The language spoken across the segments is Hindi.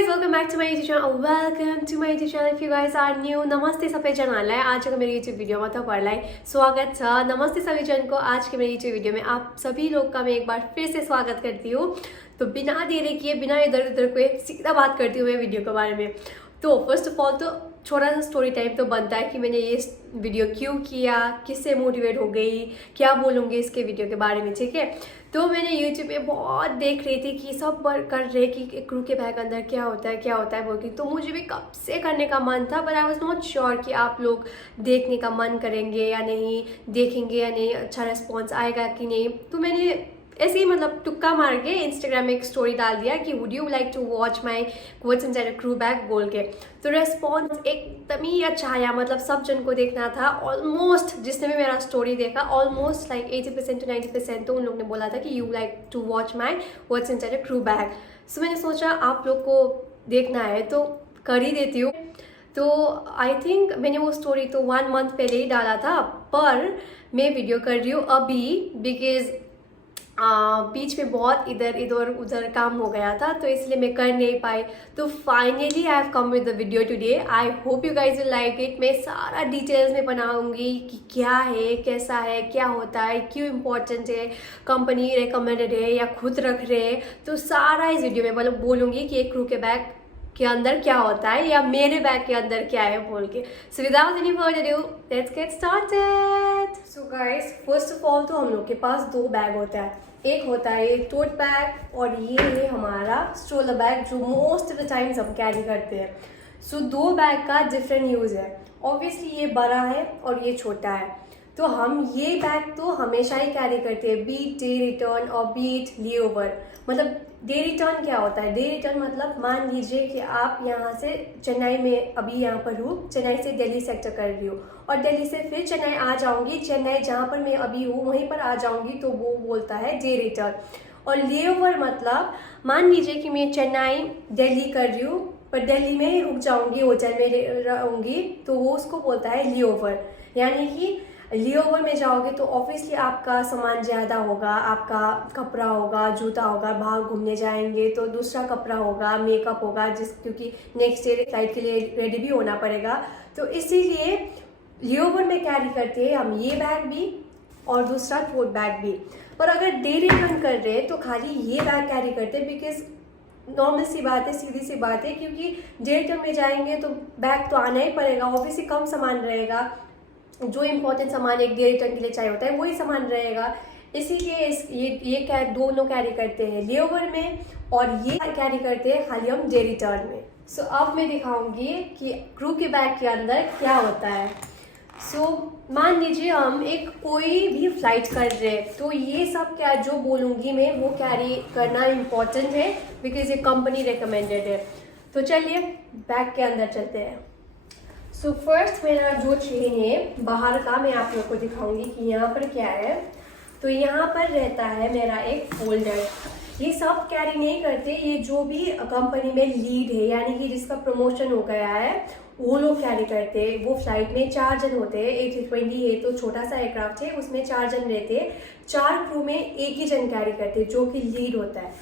guys, welcome back to my YouTube channel. Welcome to my YouTube channel. If you guys are new, नमस्ते सबैजनालाई आजको मेरो YouTube भिडियोमा तपाईहरुलाई स्वागत छ। नमस्ते सबैजनको आज के मेरे YouTube वीडियो में आप सभी लोग का मैं एक बार फिर से स्वागत करती हूँ। तो बिना देरी किए, बिना इधर उधर के सीधा बात करती हूँ मैं वीडियो के बारे में। तो फर्स्ट ऑफ ऑल तो छोटा सा स्टोरी टाइप तो बनता है कि मैंने ये वीडियो क्यों किया, किससे मोटिवेट हो गई, क्या बोलूँगी इसके वीडियो के बारे में, ठीक है। तो मैंने YouTube पे बहुत देख रही थी कि सब कर रहे कि क्रू के बैग अंदर क्या होता है बोल के। तो मुझे भी कब से करने का मन था, but I was not sure कि आप लोग देखने का मन करेंगे या नहीं, देखेंगे या नहीं, अच्छा रिस्पॉन्स आएगा कि नहीं। तो मैंने ऐसे ही मतलब तुक्का मार के इंस्टाग्राम में एक स्टोरी डाल दिया कि would you like to watch my what's inside a crew bag बोल के। तो रेस्पॉन्स एकदम ही अच्छा आया, मतलब सब जन को देखना था। ऑलमोस्ट जिसने भी मेरा स्टोरी देखा, ऑलमोस्ट लाइक 80% to 90% तो उन लोग ने बोला था कि you like to watch my what's inside a crew bag. So मैंने सोचा आप लोग को देखना है तो कर ही देती हूँ। तो आई थिंक मैंने वो स्टोरी तो 1 मंथ पहले ही डाला था, पर मैं वीडियो कर रही हूँ अभी बिकॉज बीच में बहुत इधर उधर काम हो गया था, तो इसलिए मैं कर नहीं पाई। तो finally I have come with the video today. I hope you guys will like it. मैं सारा डिटेल्स में बनाऊंगी कि क्या है, कैसा है, क्या होता है, क्यों इम्पोर्टेंट है, कंपनी रिकमेंडेड है या खुद रख रहे हैं। तो सारा इस वीडियो में मतलब बोलूँगी कि एक क्रू के बैग के अंदर क्या होता है या मेरे बैग के अंदर क्या है बोल के। So without any further due let's get started. So guys, first of all तो हम लोग के पास 2 बैग होता है। एक होता है टोट बैग और ये है हमारा स्ट्रोलर बैग जो मोस्ट ऑफ द टाइम्स हम कैरी करते हैं। सो 2 बैग का डिफरेंट यूज़ है। ऑब्वियसली ये बड़ा है और ये छोटा है, तो हम ये बैग तो हमेशा ही कैरी करते हैं, बीट डे रिटर्न और बीट लेओवर। मतलब डे रिटर्न क्या होता है? डे रिटर्न मतलब मान लीजिए कि आप यहाँ से चेन्नई में अभी यहाँ पर हूँ, चेन्नई से दिल्ली सेक्टर कर रही हूँ और दिल्ली से फिर चेन्नई आ जाऊँगी, चेन्नई जहाँ पर मैं अभी हूँ वहीं पर आ जाऊँगी, तो वो बोलता है डे रिटर्न। और लेओवर मतलब मान लीजिए कि मैं चेन्नई दिल्ली कर रही हूँ पर दिल्ली में ही रुक जाऊँगी, होटल में रहूँगी, तो वो उसको बोलता है लेओवर। यानी कि लेओवर में जाओगे तो ऑब्वियसली आपका सामान ज़्यादा होगा, आपका कपड़ा होगा, जूता होगा, बाहर घूमने जाएंगे तो दूसरा कपड़ा होगा, मेकअप होगा, क्योंकि नेक्स्ट डे फ्लाइट के लिए रेडी भी होना पड़ेगा। तो इसीलिए लेओवर में कैरी करते हैं हम ये बैग भी और दूसरा टोट बैग भी। पर अगर डे रिटर्न कर रहे हैं तो खाली ये बैग कैरी करते हैं, बिकॉज नॉर्मल सी बात है, सीधी सी बात है, क्योंकि डे रिटर्न में जाएंगे तो बैग तो आना ही पड़ेगा। ऑब्वियसली कम सामान रहेगा, जो इम्पोर्टेंट सामान एक डे रिटर्न के लिए चाहिए होता है वही सामान रहेगा। इसीलिए ये दोनों कैरी करते हैं लेओवर में और ये कैरी करते हैं खाली हम डे रिटर्न में। सो अब मैं दिखाऊंगी कि क्रू के बैग के अंदर क्या होता है। सो मान लीजिए हम एक कोई भी फ्लाइट कर रहे हैं, तो ये सब क्या जो बोलूँगी मैं वो कैरी करना इम्पोर्टेंट है बिकॉज ये कंपनी रिकमेंडेड है। तो चलिए बैग के अंदर चलते हैं। सो फर्स्ट मेरा जो चेन है बाहर का मैं आप लोग को दिखाऊंगी कि यहाँ पर क्या है। तो यहाँ पर रहता है मेरा एक फोल्डर। ये सब कैरी नहीं करते, ये जो भी कंपनी में लीड है यानी कि जिसका प्रमोशन हो गया है वो लोग कैरी करते हैं। वो फ्लाइट में 4 जन होते हैं, A320 है तो छोटा सा एयरक्राफ्ट है, उसमें 4 जन रहते हैं। 4 क्रू में एक ही जन कैरी करते हैं जो कि लीड होता है।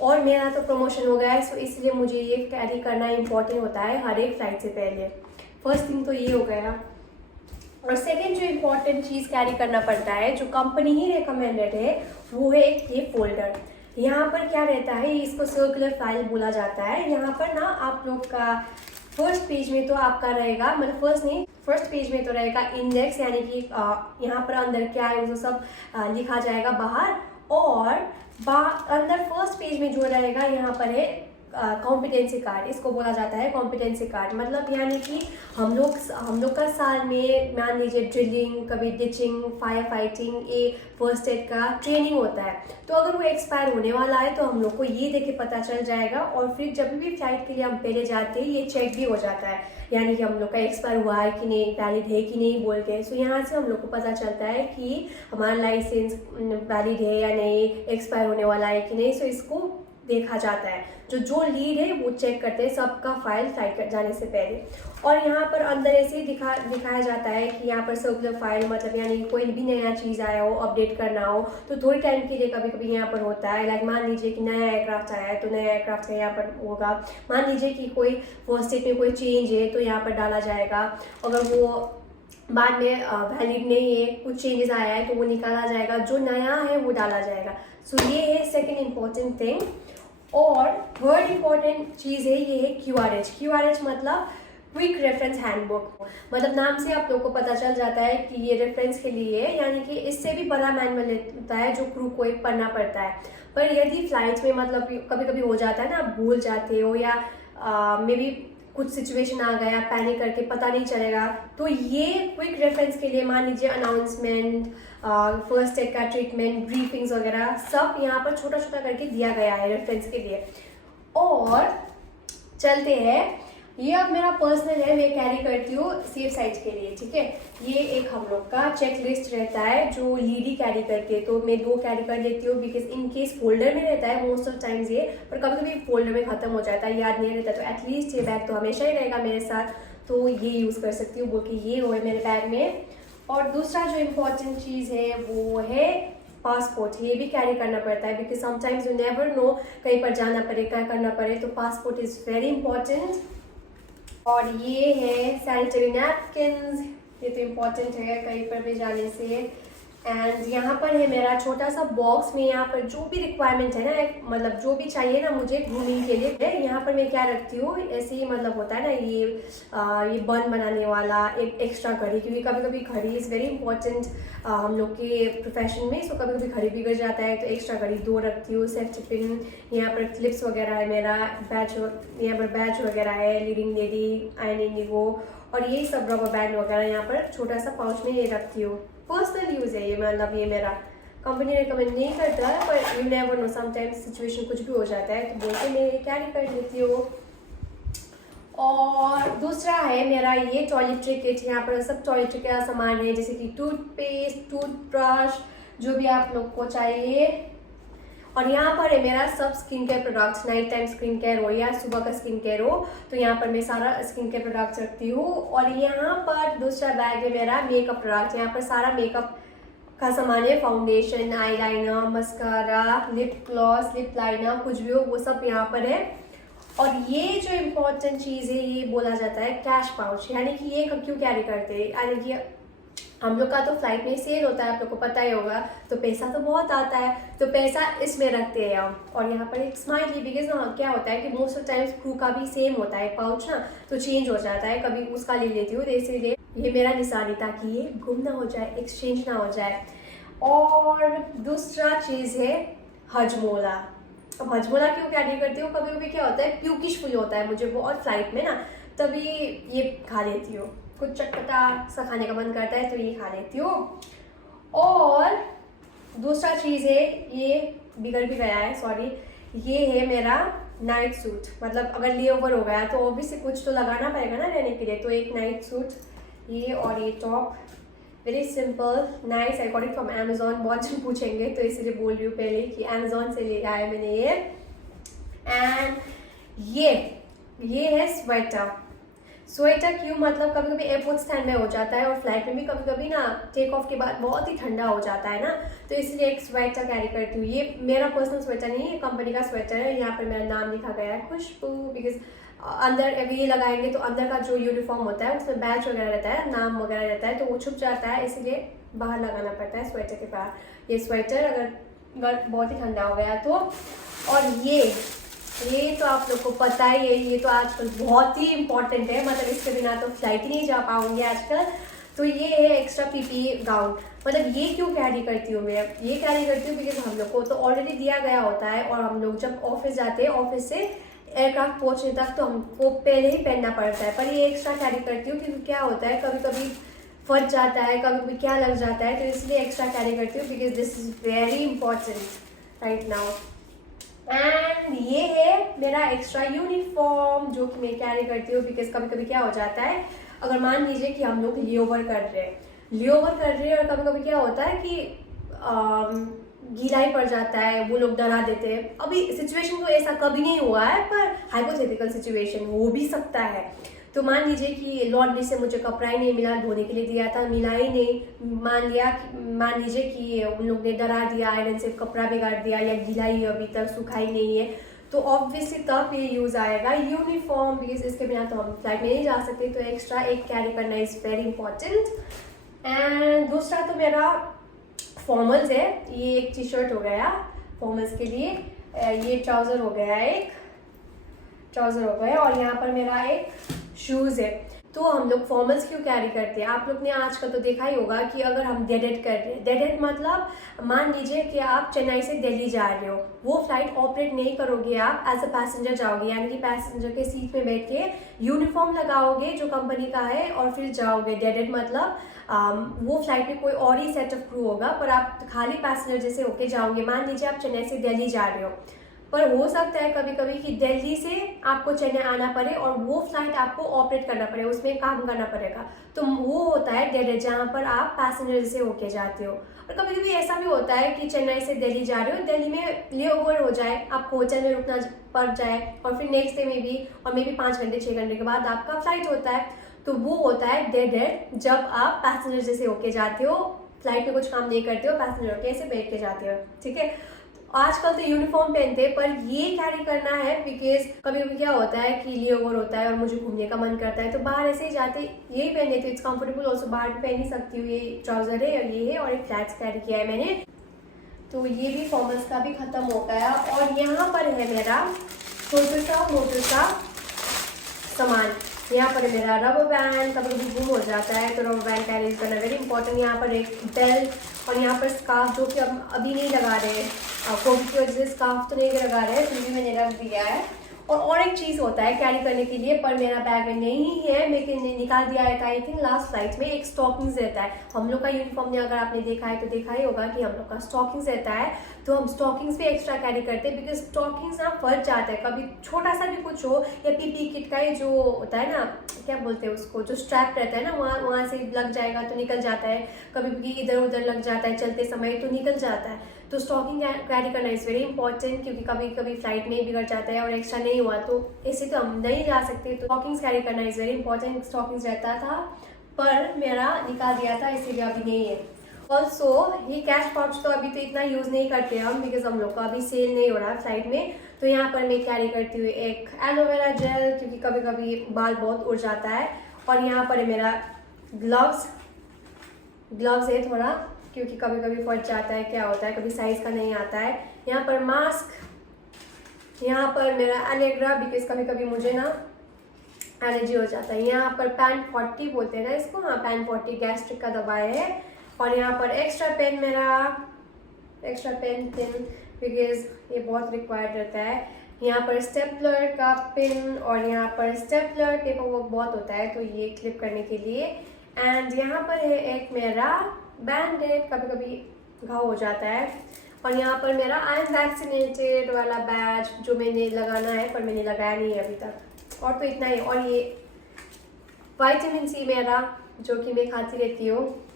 और मेरा तो प्रमोशन हो गया है, सो इसलिए मुझे ये कैरी करना इम्पोर्टेंट होता है हर एक फ्लाइट से पहले। फर्स्ट थिंग तो ये हो गया। और सेकेंड जो इम्पोर्टेंट चीज़ कैरी करना पड़ता है जो कंपनी ही रिकमेंडेड है वो है ये फोल्डर। यहाँ पर क्या रहता है, इसको सर्कुलर फाइल बोला जाता है। यहाँ पर ना आप लोग का फर्स्ट पेज में तो आपका रहेगा, मतलब फर्स्ट पेज में तो रहेगा इंडेक्स, यानी कि यहाँ पर अंदर क्या है वो सब लिखा जाएगा बाहर। और अंदर फर्स्ट पेज में जो रहेगा यहाँ पर है कॉम्पिटेंसी कार्ड, इसको बोला जाता है कॉम्पिटेंसी कार्ड। मतलब यानी कि हम लोग का साल में मान लीजिए ड्रिलिंग, कभी ditching, fire fighting, first aid का ट्रेनिंग होता है। तो अगर वो एक्सपायर होने वाला है तो हम लोग को ये देख के पता चल जाएगा, और फिर जब भी फ्लाइट के लिए हम पहले जाते हैं ये चेक भी हो जाता है, यानी कि हम लोग का एक्सपायर हुआ है कि नहीं, वैलिड है कि नहीं बोल के। सो यहाँ से हम लोग को पता चलता है कि हमारा लाइसेंस वैलिड है या नहीं, एक्सपायर होने वाला है कि नहीं। सो इसको देखा जाता है। जो लीड है वो चेक करते हैं सबका फाइल फ्लाइट जाने से पहले। और यहाँ पर अंदर ऐसे ही दिखाया जाता है कि यहाँ पर सर्कुलर फाइल मतलब यानी कोई भी नया चीज़ आया हो, अपडेट करना हो तो थोड़ी टाइम के लिए कभी कभी यहाँ पर होता है। लाइक मान लीजिए कि नया एयरक्राफ्ट आया है तो नया एयरक्राफ्ट का यहाँ पर होगा। मान लीजिए कि कोई फर्स्ट स्टेट में कोई चेंज है तो यहाँ पर डाला जाएगा। अगर वो बाद में वैलिड नहीं है, कुछ चेंजेस आया है तो वो निकाला जाएगा, जो नया है वो डाला जाएगा। सो ये है सेकेंड इम्पॉर्टेंट थिंग। और थर्ड इम्पॉर्टेंट चीज़ है ये है QRH। QRH मतलब क्विक रेफरेंस हैंडबुक। मतलब नाम से आप लोग को पता चल जाता है कि ये रेफरेंस के लिए है, यानी कि इससे भी बड़ा मैनुअल होता है जो क्रू को एक पढ़ना पड़ता है। पर यदि फ्लाइट्स में मतलब कभी कभी हो जाता है ना, आप भूल जाते हो या मे बी कुछ सिचुएशन आ गया, पैनिक करके पता नहीं चलेगा, तो ये क्विक रेफरेंस के लिए मान लीजिए अनाउंसमेंट, फर्स्ट एड का ट्रीटमेंट, ब्रीफिंग्स वगैरह सब यहाँ पर छोटा छोटा करके दिया गया है रेफरेंस के लिए। और चलते हैं, ये अब मेरा पर्सनल है, मैं कैरी करती हूँ सेफ साइड के लिए, ठीक है। ये एक हम लोग का चेक लिस्ट रहता है जो लीडी कैरी करती है, तो मैं 2 कैरी कर लेती हूँ बिकॉज इन केस फोल्डर में रहता है मोस्ट ऑफ टाइम्स ये, पर कभी कभी फोल्डर में खत्म हो जाता है, याद नहीं रहता, तो एटलीस्ट ये बैग तो हमेशा ही रहेगा मेरे साथ, तो ये यूज़ कर सकती हूँ, बोल के ये हो मेरे बैग में। और दूसरा जो इम्पोर्टेंट चीज़ है वो है पासपोर्ट। ये भी कैरी करना पड़ता है because sometimes you never know, कहीं पर जाना पड़े, क्या करना पड़े, तो पासपोर्ट इज़ वेरी इंपॉर्टेंट। और ये है सैनिटरी नैपकिन्स, ये तो इम्पॉर्टेंट है कहीं पर भी जाने से। एंड यहाँ पर है मेरा छोटा सा बॉक्स में, यहाँ पर जो भी रिक्वायरमेंट है ना, मतलब जो भी चाहिए ना मुझे ग्रूमिंग के लिए, यहाँ पर मैं क्या रखती हूँ, ऐसे ही मतलब होता है ना ये बन बनाने वाला एक एक्स्ट्रा घड़ी, क्योंकि कभी कभी घड़ी इज़ वेरी इंपॉर्टेंट हम लोग के प्रोफेशन में। सो कभी कभी घड़ी बिगड़ जाता है तो एक्स्ट्रा घड़ी 2 रखती हूँ। सेफ्टी पिन, यहाँ पर क्लिप्स वगैरह है मेरा, बैच, यहाँ पर बैच वगैरह है, लीडिंग लेडी, आयन इंडिगो, और ये सब रबर बैंड वगैरह यहाँ पर छोटा सा पाउच में ये रखती हूँ। पर्सनल यूज़ है ये, मतलब ये मेरा कंपनी रिकमेंड नहीं करता है, पर you never know, sometimes situation कुछ भी हो जाता है तो बोलते मैं कैरी कर लेती हूँ। और दूसरा है मेरा ये टॉयलेट्री किट, यहाँ पर सब टॉयलेट्री का सामान है जैसे कि टूथपेस्ट, टूथब्रश, जो भी आप लोग को चाहिए। और यहाँ पर है मेरा सब skin care products, night time skin care हो या सुबह का स्किन केयर हो, तो यहाँ पर मैं सारा स्किन केयर प्रोडक्ट्स रखती हूँ। और यहाँ पर दूसरा बैग है मेरा मेकअप प्रोडक्ट्स, यहाँ पर सारा मेकअप का सामान है, foundation, eyeliner, mascara, lip gloss, lip liner, कुछ भी हो वो सब यहाँ पर है। और ये जो इम्पोर्टेंट चीज़ है ये बोला जाता है कैश पाउच, यानी कि ये क्यों कैरी करते हैं, यानी कि हम लोग का तो फ्लाइट में सेल होता है, आप लोग को पता ही होगा, तो पैसा तो बहुत आता है, तो पैसा इसमें रखते हैं हम। और यहाँ पर एक स्माइली, बिकॉज ना क्या होता है कि मोस्ट ऑफ टाइम्स क्रू का भी सेम होता है पाउच ना, तो चेंज हो जाता है, कभी उसका ले लेती हूँ, इसीलिए ये मेरा निशानी, ताकि ये गुम ना हो जाए, एक्सचेंज ना हो जाए। और दूसरा चीज़ है हजमोला। अब हजमोला क्यों कैरी करती हूँ, कभी कभी क्या होता है प्यूकिश फुल होता है मुझे बहुत फ्लाइट में ना, तभी ये खा लेती हूँ, कुछ चटपटा सा खाने का मन करता है तो ये खा लेती हूँ। और दूसरा चीज़ है, ये बिगड़ भी गया है, सॉरी, ये है मेरा नाइट सूट, मतलब अगर लेओवर हो गया तो ऑब्वियसली कुछ तो लगाना पड़ेगा ना रहने के लिए, तो एक नाइट सूट ये, और ये top, very simple nice, I got it from Amazon. बहुत जन पूछेंगे तो इसलिए बोल रही हूँ पहले कि अमेजोन से ले आया मैंने ये। एंड ये है स्वेटर। स्वेटर क्यों, मतलब कभी कभी एयरपोर्ट स्टैंड में हो जाता है और फ्लाइट में भी कभी कभी ना टेक ऑफ के बाद बहुत ही ठंडा हो जाता है ना, तो इसलिए एक स्वेटर कैरी करती हूँ। ये मेरा पर्सनल स्वेटर नहीं है, कंपनी का स्वेटर है, यहाँ पर मेरा नाम लिखा गया है खुशबू, बिकॉज अंदर अभी ये लगाएंगे तो अंदर का जो यूनिफॉर्म होता है उसमें बैच वगैरह रहता है, नाम वगैरह रहता है, तो वो छुप जाता है, इसलिए बाहर लगाना पड़ता है स्वेटर के बाहर। ये स्वेटर अगर बहुत ही ठंडा हो गया तो। और ये तो आप लोग को पता ही है, ये तो आजकल बहुत ही इंपॉर्टेंट है, मतलब इसके बिना तो फ्लाइट ही नहीं जा पाऊंगी आजकल। तो ये है एक्स्ट्रा पीपीई गाउन। मतलब ये क्यों कैरी करती हूँ मैं, ये कैरी करती हूँ बिकॉज हम लोग को तो ऑलरेडी दिया गया होता है, और हम लोग जब ऑफिस जाते हैं, ऑफिस से एयरक्राफ्ट पहुँचने तक तो हमको पहले ही पहनना पड़ता है, पर ये एक्स्ट्रा कैरी करती हूँ क्योंकि क्या होता है कभी कभी फट जाता है, कभी कभी क्या लग जाता है, तो इसलिए एक्स्ट्रा कैरी करती हूँ because this is very important right now. And ये है मेरा एक्स्ट्रा यूनिफॉर्म जो कि मैं कैरी करती हूँ बिकॉज कभी कभी क्या हो जाता है, अगर मान लीजिए कि हम लोग लेओवर कर रहे हैं और कभी कभी क्या होता है कि गीला ही पड़ जाता है, वो लोग डरा देते हैं। अभी सिचुएशन तो ऐसा कभी नहीं हुआ है, पर हाइपोथेटिकल सिचुएशन हो भी सकता है। तो मान लीजिए कि लॉन्ड्री से मुझे कपड़ा ही नहीं मिला, धोने के लिए दिया था, मिला ही नहीं। मान लीजिए कि उन लोग ने डरा दिया, आयरन से कपड़ा बिगाड़ दिया, या गीला ही अभी तक सूखा ही नहीं है, तो ऑब्वियसली तब ये यूज आएगा यूनिफॉर्म, बिकॉज इसके बिना तो हम फ्लाइट में नहीं जा सकते। तो एक्स्ट्रा एक कैरी करना इज वेरी इंपॉर्टेंट। एंड दूसरा तो मेरा फॉर्मल्स है। ये एक टी शर्ट हो गया फॉर्मल्स के लिए, ये ट्राउजर हो गया, एक ट्राउजर हो गया, और यहाँ पर मेरा एक शूज है। तो हम लोग फॉर्मल्स क्यों कैरी करते हैं? आप लोग ने आजकल तो देखा ही होगा कि अगर हम डेडेट कर रहे हैं, डेडेट मतलब मान लीजिए कि आप चेन्नई से दिल्ली जा रहे हो, वो फ्लाइट ऑपरेट नहीं करोगे, आप एज अ पैसेंजर जाओगे, यानी कि पैसेंजर के सीट में बैठ के यूनिफॉर्म लगाओगे जो कंपनी का है और फिर जाओगे। डेडेट मतलब वो फ्लाइट में कोई और ही सेट ऑफ क्रू होगा, पर आप खाली पैसेंजर जैसे होके जाओगे। मान लीजिए आप चेन्नई से दिल्ली जा रहे हो, पर हो सकता है कभी कभी कि दिल्ली से आपको चेन्नई आना पड़े और वो फ्लाइट आपको ऑपरेट करना पड़े, उसमें काम करना पड़ेगा। तो वो होता है डेडेट, जहाँ पर आप पैसेंजर से होके जाते हो। और कभी कभी ऐसा भी होता है कि चेन्नई से दिल्ली जा रहे हो, दिल्ली में ले ओवर हो जाए, आपको होटल में रुकना पड़ जाए, और फिर नेक्स्ट डे में भी, और मे बी 5 घंटे 6 घंटे के बाद आपका फ्लाइट होता है। तो वो होता है डेडेट, जब आप पैसेंजर जैसे होके जाते हो, फ्लाइट में कुछ काम नहीं करते हो, पैसेंजर होके ऐसे बैठ के जाते हो, ठीक है। आजकल तो यूनिफॉर्म पहनते हैं, पर ये कैरी करना है बिकॉज कभी कभी क्या होता है कि ले ओवर होता है और मुझे घूमने का मन करता है, तो बाहर ऐसे ही जाते यही पहन लेते। इट्स कंफर्टेबल ऑल्सो, बाहर भी पहन ही सकती हूँ। ये ट्राउजर है और ये है, और एक फ्लैट्स कैरी किया है मैंने। तो ये भी फॉर्मल्स का भी खत्म हो गया। और यहाँ पर है मेरा छोटा सा सामान। यहाँ पर मेरा रबर बैंड, कभी कभी गुम हो जाता है तो रबर बैंड कैरी करना वेरी इंपॉर्टेंट। यहाँ पर एक बेल्ट, और यहाँ पर स्कार्फ, जो कि हम अभी नहीं लगा रहे, कोविड की वजह से स्कार्फ तो नहीं लगा रहे, फिर भी मैंने रख दिया है। और एक चीज़ होता है कैरी करने के लिए, पर मेरा बैग में नहीं है, मैंने निकाल दिया है। आई थिंक लास्ट फ्लाइट में एक स्टॉकिंग्स रहता है। हम लोग का यूनिफॉर्म में अगर आपने देखा है तो देखा ही होगा कि हम लोग का स्टॉकिंग्स रहता है, तो हम स्टॉकिंग्स भी एक्स्ट्रा कैरी करते हैं, बिकॉज स्टॉकिंग्स ना फट जाता है, कभी छोटा सा भी कुछ हो, या पीपी किट का ही जो होता है ना, क्या बोलते हैं उसको, जो स्ट्रैप रहता है ना, वहाँ से लग जाएगा तो निकल जाता है, कभी भी इधर उधर लग जाता है चलते समय तो निकल जाता है। तो स्टॉकिंग कैरी करना इज़ वेरी इंपॉर्टेंट, क्योंकि कभी कभी फ्लाइट में बिगड़ जाता है और एक्स्ट्रा नहीं हुआ तो ऐसे तो हम नहीं जा सकते। तो स्टॉकिंग्स कैरी करना इज़ वेरी इंपॉर्टेंट। स्टॉकिंग्स रहता था, पर मेरा निकाल दिया था, इसीलिए अभी नहीं है। ऑल्सो ये कैश पाउच तो अभी तो इतना यूज़ नहीं करते हम, बिकॉज हम लोग का अभी सेल नहीं हो रहा है फ्लाइट में। तो यहाँ पर मैं कैरी करती हुई एक एलोवेरा जेल, क्योंकि कभी कभी बाल बहुत उड़ जाता है। और यहाँ पर है मेरा ग्लव्स है थोड़ा, क्योंकि कभी कभी फट जाता है, क्या होता है कभी साइज़ का नहीं आता है। यहाँ पर मास्क, यहाँ पर मेरा एलेग्रा, बिकॉज कभी कभी मुझे ना एलर्जी हो जाता है। यहाँ पर पैन 40 बोलते हैं ना इसको, हाँ पैन 40 गैस्ट्रिक का दवाई है। और यहाँ पर एक्स्ट्रा पेन, बिकॉज ये बहुत रिक्वायर्ड रहता है। यहाँ पर स्टेपलर का पिन, और यहाँ पर स्टेपलर पेपर वर्क बहुत होता है तो ये क्लिप करने के लिए। एंड यहाँ पर है एक मेरा बैंडेड, कभी कभी घाव हो जाता है। और यहाँ पर मेरा आई एम वैक्सीनेटेड वाला बैज, जो मैंने लगाना है पर मैंने लगाया नहीं है अभी तक। और तो इतना ही। और ये विटामिन सी मेरा, जो कि मैं खाती रहती हूँ।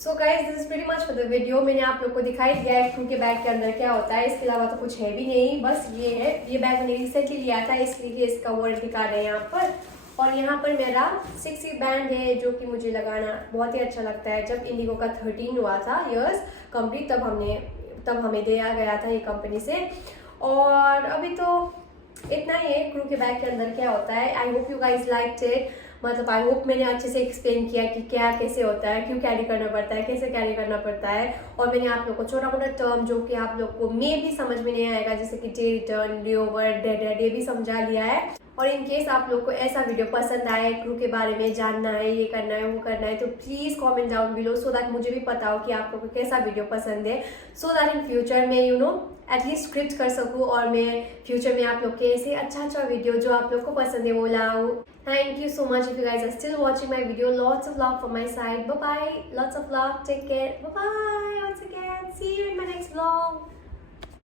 So guys this is very much for the video. मैंने आप लोग को दिखाई दिया है क्रू के बैग के अंदर क्या होता है, इसके अलावा तो कुछ है भी नहीं, बस ये है। ये बैग मैंने रिसेंटली लिया था, इसलिए इसका वर्ड दिखा रहे हैं यहाँ पर। और यहाँ पर मेरा 6 बैंड है, जो कि मुझे लगाना बहुत ही अच्छा लगता है। जब इंडिगो का 13 हुआ था ईयर्स कंप्लीट, तब हमें दिया गया था ये कंपनी से। और अभी तो इतना ही है क्रू के बैग के अंदर क्या होता है। I hope you guys liked it, मतलब आई होप मैंने अच्छे से एक्सप्लेन किया कि क्या कैसे होता है, क्यों कैरी करना पड़ता है, कैसे कैरी करना पड़ता है। और मैंने आप लोग को छोटा मोटा टर्म जो कि आप लोग को मे भी समझ में नहीं आएगा, जैसे कि डे रिटर्न, डे ओवर, डेडेड, ये भी समझा लिया है। और इन केस आप लोग को ऐसा वीडियो पसंद आए, क्रू के बारे में जानना है, ये करना है वो करना है, तो please comment down below, so that मुझे भी पता हो कि आप लोग को कैसा वीडियो पसंद है, सो दैट इन फ्यूचर में एटलीस्ट स्क्रिप्ट कर सकूँ, और मैं फ्यूचर में आप लोग के ऐसे अच्छा वीडियो जो आप लोग को पसंद है वो लाऊँ। Thank you so much if you guys are still watching my video. Lots of love from my side. Bye bye. Lots of love. Take care. Bye bye once again. See you in my next vlog.